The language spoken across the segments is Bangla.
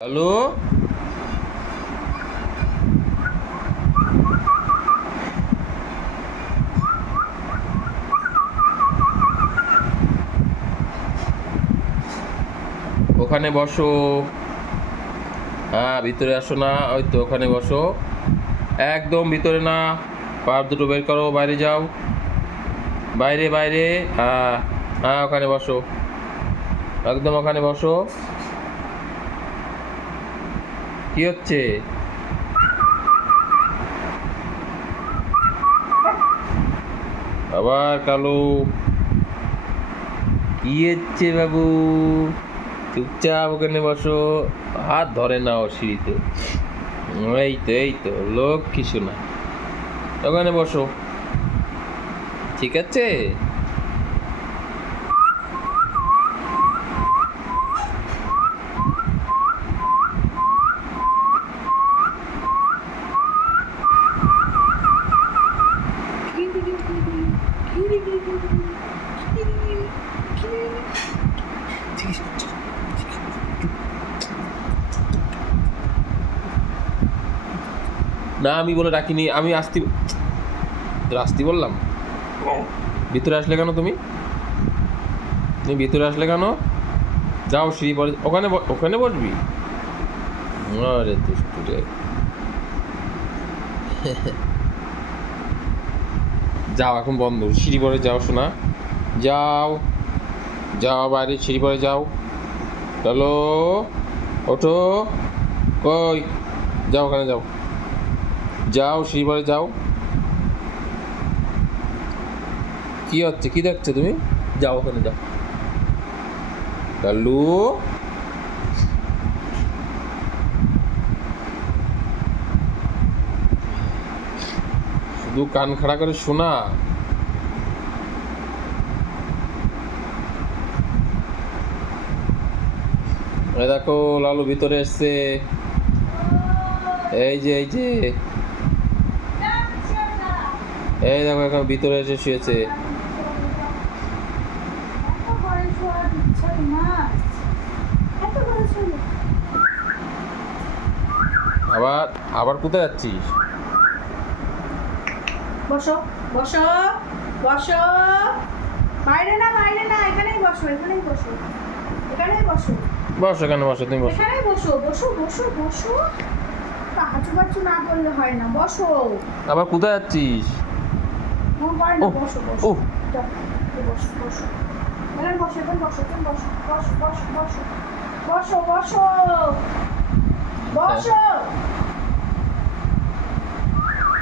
হ্যালো? ওখানে বসো। হ্যাঁ ভিতরে আসো না, ওই তো ওখানে বসো। একদম ভিতরে না পা দুটো বের করো, বাইরে যাও। বাইরে বাইরে হ্যাঁ হ্যাঁ ওখানে বসো। একদম ওখানে বসো। কি হচ্ছে? আবার কালো। কি হচ্ছে বাবু? চুপচাপ ওখানে বসো। হাত ধরে নাও সিঁড়িতে। এই তো এই তো, লোক কিছু না। ওখানে বসো। ঠিক আছে? না, আমি বলে ডাকিনি, আমি আসতে আসতে বললাম? ভিতরে আসলে কেন তুমি? তুমি ভিতরে আসলে কেন? যাও সিঁড়ি পরে, ওখানে ওখানে বসবি? আরে দুষ্টু রে। যাও, এখন বন্ধ। সিঁড়ি পরে যাও শোনা যাও। যাও, বাইরে সিঁড়ি পরে যাও। চলো। ওঠো। কই? যাও, ওখানে যাও। যাও সিঁড়ি পরে যাও। কি হচ্ছে? কি দেখছ তুমি? যাও, ওখানে যাও। কালু শুধু কান খাড়া করে শোনা। দেখো, লালু ভিতরে এসছে। এই যে এই যে। এই দেখো, এখন ভিতরে এসে শুয়েছে। আবার আবার কোথায় যাচ্ছিস? বসো বসো বসো। বাইরে না বাইরে না এখানেই বসো এখানেই বসো। এখানেই বসো। বসো কেন বসো তুমি বসো। এখানেই বসো বসো বসো বসো। কাচু বাচু না করলে হয় না বসো। আবার কোথায় যাচ্ছিস? বসো বসো। বসো বসো। এখানে বসো এখানে বসো এখানে বসো বসো বসো বসো। বসো বসো। বসো।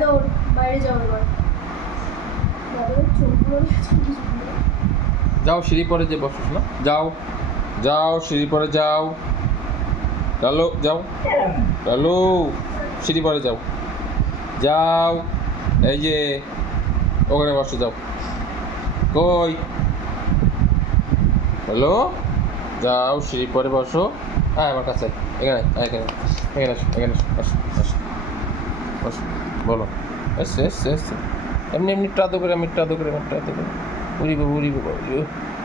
দাদা বাইরে চোখগুলো যাও, সিঁড়ি পরে যে বসো না যাও যাও, সিঁড়ি পরে যাও। চলো যাও। চলো সিঁড়ি পরে যাও। যাও, এই যে, ওখানে বসো, যাও। কই? হ্যালো যাও, সিঁড়ি পরে বসো। হ্যাঁ আমার কাছে। এখানে এখানে। এখানে এখানে আসো আসো আসো। বলো এসছে এসছে এসছে এমনি এমনি টাদো করে আমি টাদো করে আমি টাদো করে উড়ি বাবু উড়ি বাবু উড়ি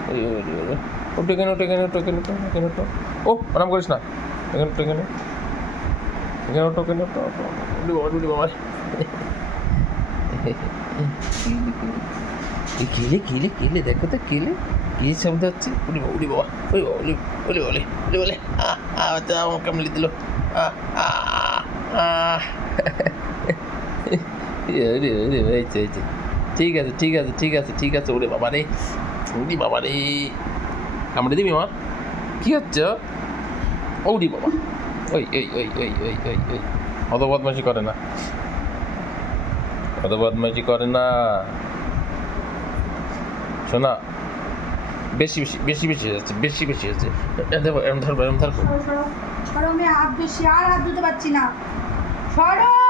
উড়ি উড়ি উড়ি ওটো এখানে ওটো এখানে ওটো এখানে ওটো ও আরাম করিস না এখানে ওটো এখানে এখানে ওটো এখানে ওটো ওটো, ওটো। উড়ি বাবা উড়ি বাবা এই কেলে কেলে কেলে দেখো তো কেলে কি শব্দ হচ্ছে উড়ি বাবা বাবা উড়ি বাবা বলে উড়ি বলে আ আ আমার কামড়ে দিল আ আ আ ঠিক আছে ঠিক আছে ঠিক আছে ঠিক আছে ওরে বাবা রে, উড়ি বাবা রে। কামড়ে দিবি আমার কি হচ্ছে? ওরি বাবা। ওই ওই ওই ওই ওই ওই ওই। অত বদমাইশি করে না। অত বদমাইশি করে না। শোনা, বেশি বেশি বেশি বেশি যাচ্ছে, বেশি বেশি হচ্ছে এ দেখো এরম ধরবো এরম ধরবো। সরো আমি হাত বেশি, আর হাত ধুতে পারছি না। সরো!